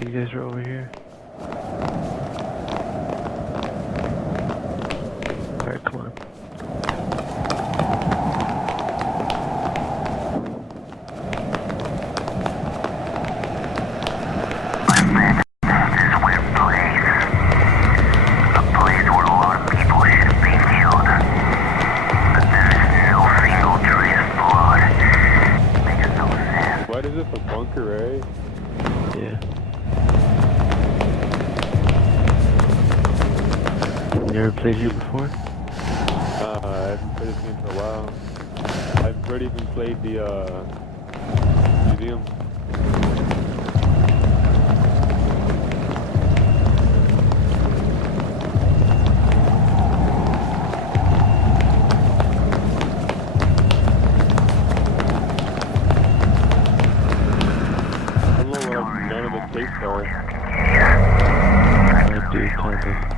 You guys are over here. Alright, come on. What is it, a bunker, eh? Yeah. You never played here before? I haven't played this game for a while. I've already even played the, museum. I don't know what none of the tapes are. I do, kinda.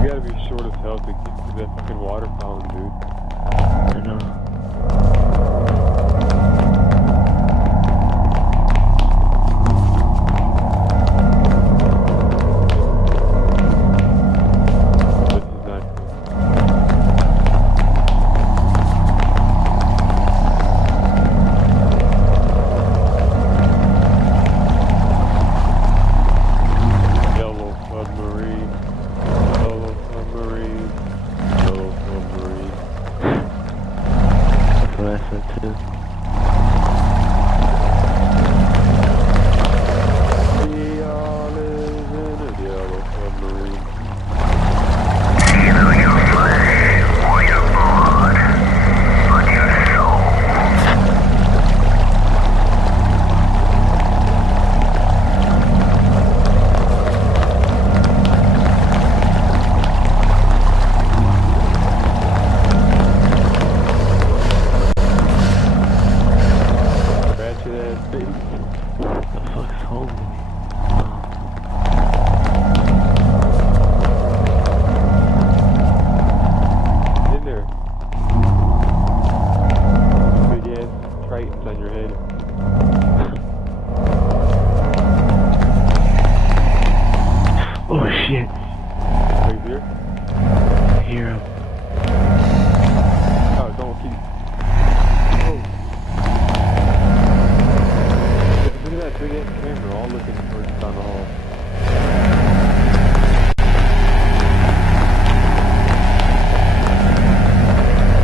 You gotta be short as hell to get to that fucking water fountain, dude. I know. This is not good. Yellow submarine. Yellow submarine. Yellow submarine. That's what I said too. We all live in a yellow submarine. Ratchet ass baby. The fuck's holding me? In there. Big ass tritons on your head. Oh shit. Right here. I hear him. Oh, don't keep. Oh. Look at that big ass camera, all looking towards down the hall.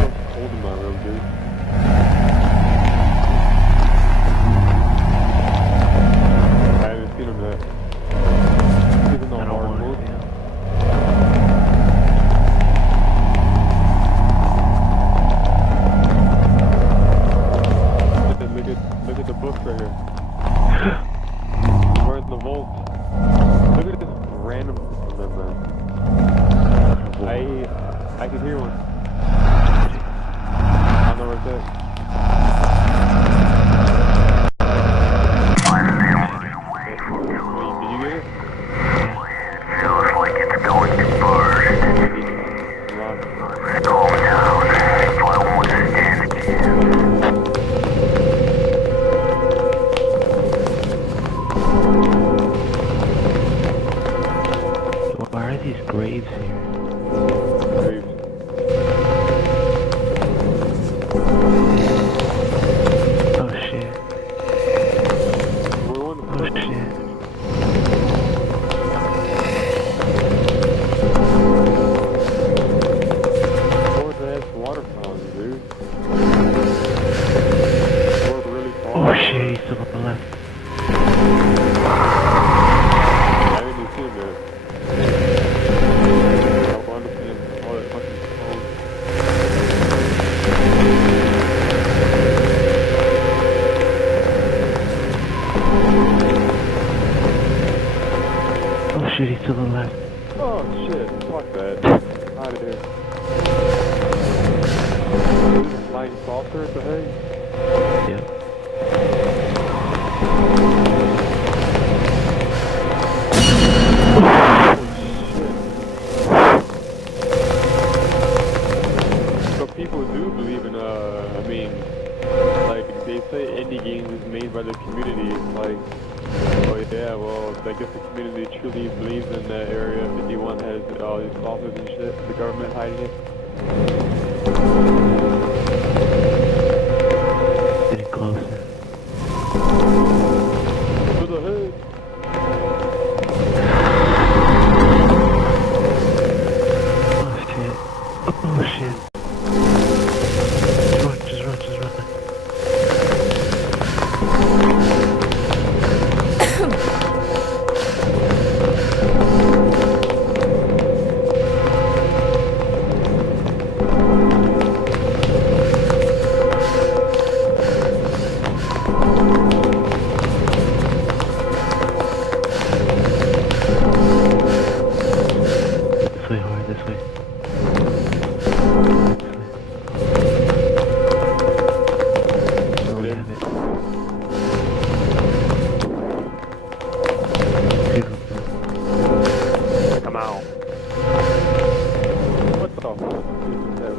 It's cold in my room, dude. I haven't seen him yet. Even though I don't hard want mode. to see him. Look at the book right here. We're in the vault. Look at this random man. I can hear one. I don't know where it's at. Wait, did you get it? Feels like it's going to burst. Calm down, so I won't stand a chance. Why are these graves here? Oh shit. We're on the Oh shit. ass water fountain, dude. We're really far. Oh shit, he's to the left. I didn't see him there. I wanted to see him. All that fucking cold. Oh shit, he's to the left. Oh shit, fuck that. Out of here. Flying saucer at the head? Yep. So people do believe in, I mean, like, they say indie games is made by the community. Like, oh yeah, well, I guess the community truly believes in that Area 51 has all these sauces and shit. The government hiding it. Getting closer. To the hood. Oh shit. Oh shit. Just run, just run. This way, Howard, this way. Oh, we have it. Come out. What the fuck is that?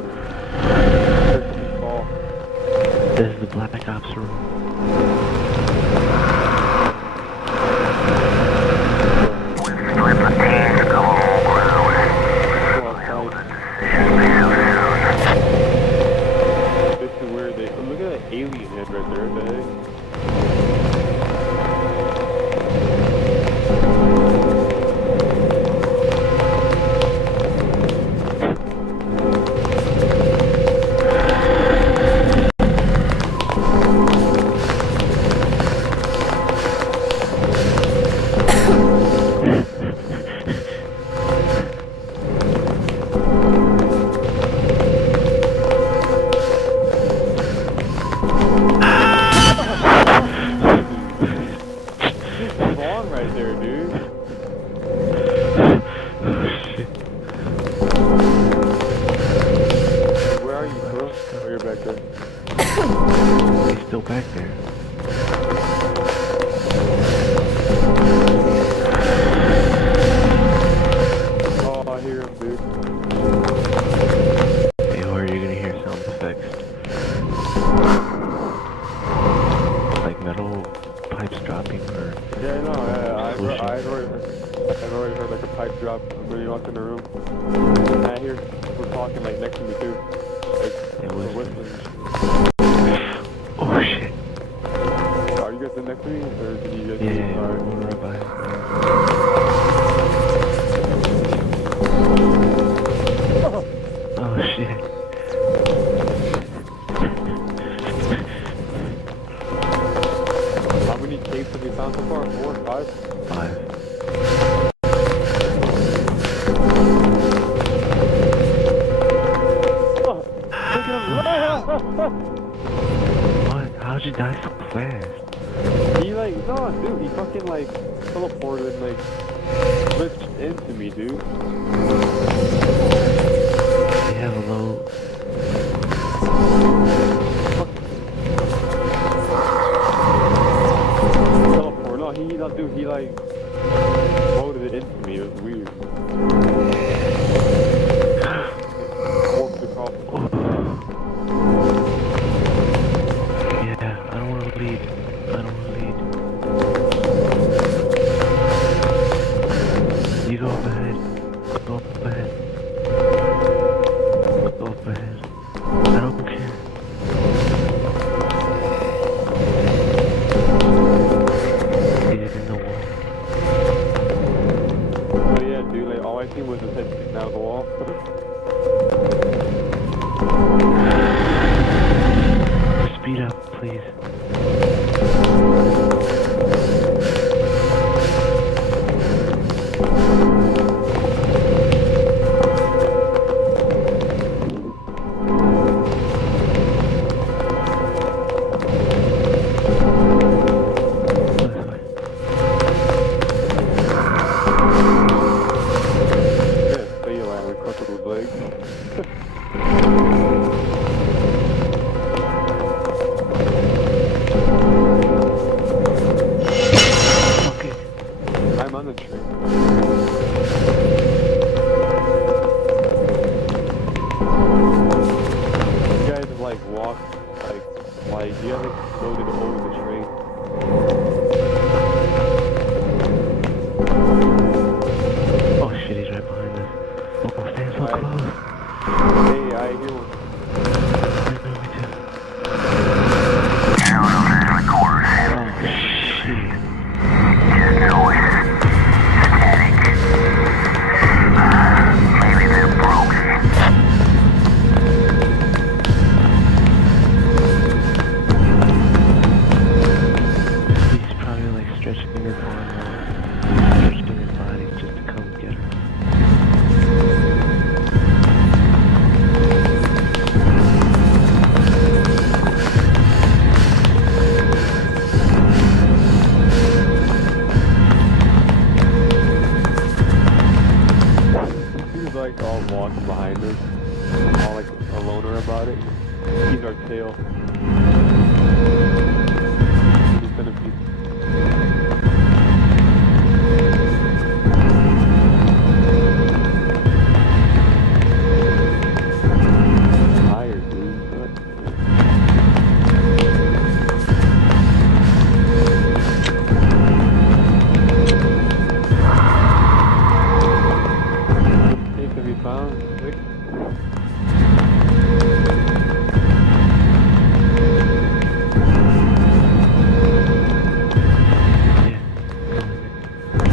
This is the Black Ops room. Slip the team to go home ground. This is where they look at that alien head right there. What the heck? Spawn right there, dude. Oh shit. Where are you, bro? Oh, you're back there. He's still back there. Oh, I hear him, dude. Hey, Howard, you're gonna hear sound effects. Like metal pipes dropping or... Yeah, no, I've already heard like a pipe drop when you walked in the room. And I hear we're talking like next to me too. Like, Yeah, we're whispering. whispering. Oh shit. Are you guys next to me? Or did you guys Yeah, Alright. we're right by him. Oh shit. How many tapes have you found so far? 4 or 5? 5. What? How'd you die so fast? He like, no, dude, he fucking like teleported and like glitched into me, dude. They have a low... Teleport, no, he not, dude, he like loaded it into me, it was weird. Warped across the Yeah, I don't want to lead. I don't want to lead. You go up ahead. Go up ahead. Go up ahead. I don't care. He is in the wall. Oh yeah, dude, like all I seen was his head sticking out of the wall. Speed up, please. This way. Yeah, stay alive, we crushed with legs. Like, you have exploded over the train. Oh shit, he's right behind us. Oh, stand so Right. close. Hey, I hear one. I know, me too. Down over the recorder. Oh shit. Just noise. Static. Maybe they're broken. He's probably like stretching his arm out, stretching his body just to come get her. He's like all walking behind us, all like a loner about it. He's our tail. He's the centipede. Tired, dude. Hey, can be found? Rick? Yeah.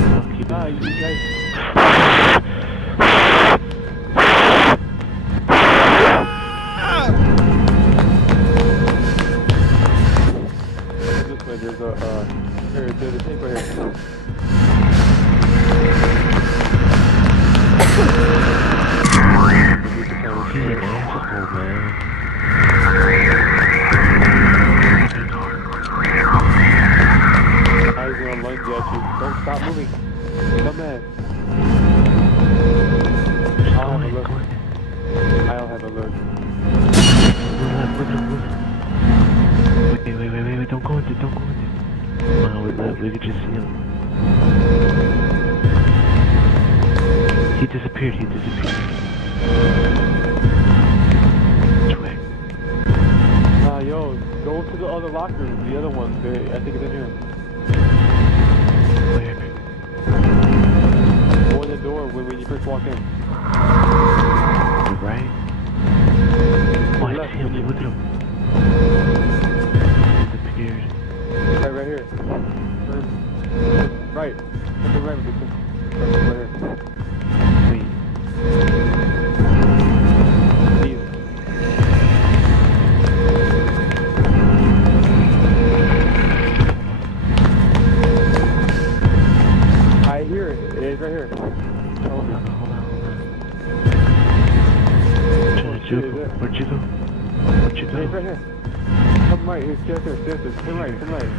Fuck you. Ah, you guys. This way, there's a, there's a tape right here. He's an asshole, man. I was gonna lunge at you. Don't stop moving. Dumbass. I'll have a look. I'll have a look. Wait, don't go into, don't go into. Wow, we could just see him. He disappeared. Swag. Yo, go to the other lockers, the other one. I think it's in here. Where? Go in the door when you first walk in. Right? Oh, I Left, see him, when you- look at him. Disappeared. Right here. Right. Turn right with this. Right here. Wait. Easy. I hear it. It's right here. Hold on. Where'd you go? It's right here. Come right. Here's stairs. Turn right. Right here.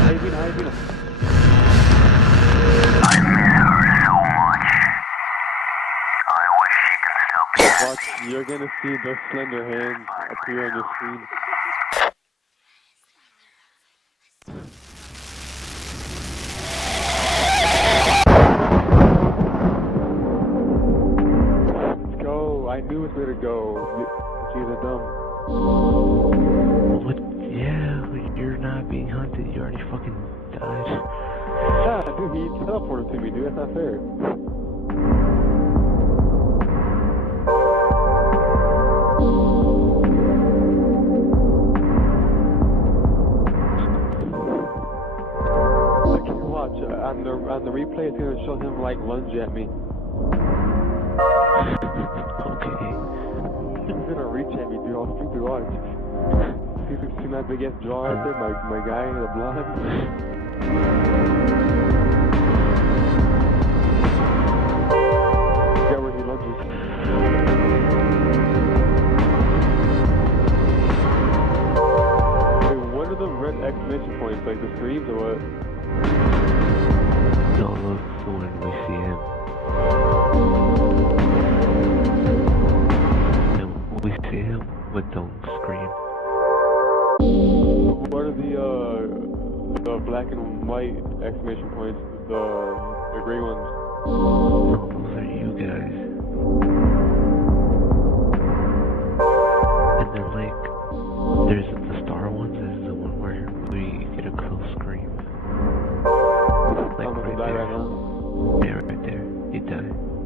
How you been? I miss her so much. I wish she could still be. Watch, you're gonna see those slender hands appear on your screen. Let's go. I knew which way to go. She's a dumb. What? Yeah, you're not being hunted. You already fucking died. Yeah, dude, he teleported to me, dude. That's not fair. Okay, watch. On the replay, it's gonna show him like lunge at me. Okay. He's gonna reach at me, dude. All stupid. Watch. See my big ass jaw right there, my guy in the blonde. Yeah, where he lunges. Wait, what are the red exclamation points? Like the screams or what? Don't look for when we see him. And when we see him, but don't scream. What are the black and white exclamation points? The gray ones. No, those are you guys.